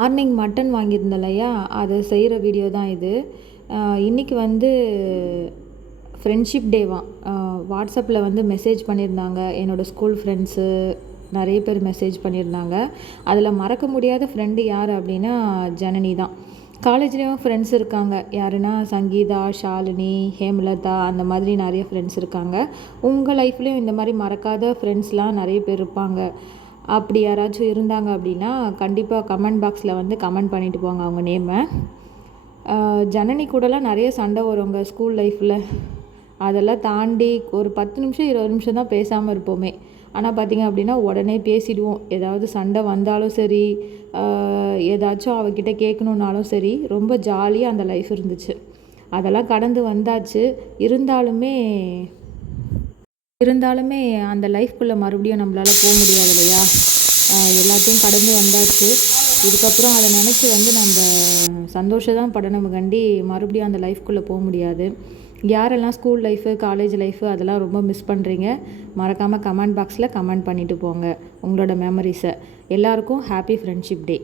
Morning mutton வாங்கியிருந்தேன் இல்லையா, அதை செய்கிற வீடியோ தான் இது. இன்றைக்கி வந்து ஃப்ரெண்ட்ஷிப் டேவாம். வாட்ஸ்அப்பில் வந்து மெசேஜ் பண்ணியிருந்தாங்க. என்னோடய ஸ்கூல் ஃப்ரெண்ட்ஸு நிறைய பேர் மெசேஜ் பண்ணியிருந்தாங்க. அதில் மறக்க முடியாத ஃப்ரெண்டு யார் அப்படின்னா ஜனனி தான். காலேஜ்லேயும் ஃப்ரெண்ட்ஸ் இருக்காங்க. யாருன்னா சங்கீதா, ஷாலினி, ஹேமலதா, அந்த மாதிரி நிறைய ஃப்ரெண்ட்ஸ் இருக்காங்க. உங்கள் லைஃப்லேயும் இந்த மாதிரி மறக்காத ஃப்ரெண்ட்ஸ்லாம் நிறைய பேர் இருப்பாங்க. அப்படி யாராச்சும் இருந்தாங்க அப்படின்னா கண்டிப்பாக கமெண்ட் பாக்ஸில் வந்து கமெண்ட் பண்ணிட்டு போங்க அவங்க நேமை. ஜனனி கூடலாம் நிறைய சண்டை வருங்க ஸ்கூல் லைஃப்பில். அதெல்லாம் தாண்டி ஒரு 10 நிமிஷம் 20 நிமிஷம் தான் பேசாமல் இருப்போமே. ஆனால் பார்த்திங்க அப்படின்னா உடனே பேசிடுவோம். ஏதாவது சண்டை வந்தாலும் சரி, ஏதாச்சும் அவகிட்ட கேட்கணுன்னாலும் சரி, ரொம்ப ஜாலியாக அந்த லைஃப் இருந்துச்சு. அதெல்லாம் கடந்து வந்தாச்சு. இருந்தாலுமே அந்த லைஃப்குள்ளே மறுபடியும் நம்மளால் போக முடியாது இல்லையா. எல்லாத்தையும் கடந்து வந்தாச்சு. இதுக்கப்புறம் அதை நினச்சி வந்து நம்ம சந்தோஷம் தான் படணும் கண்டி மறுபடியும் அந்த லைஃப்குள்ளே போக முடியாது. யாரெல்லாம் ஸ்கூல் லைஃபு, காலேஜ் லைஃபு அதெல்லாம் ரொம்ப மிஸ் பண்ணுறீங்க, மறக்காமல் கமெண்ட் பாக்ஸில் கமெண்ட் பண்ணிவிட்டு போங்க உங்களோட மெமரிஸை. எல்லாருக்கும் ஹாப்பி ஃப்ரெண்ட்ஷிப் டே.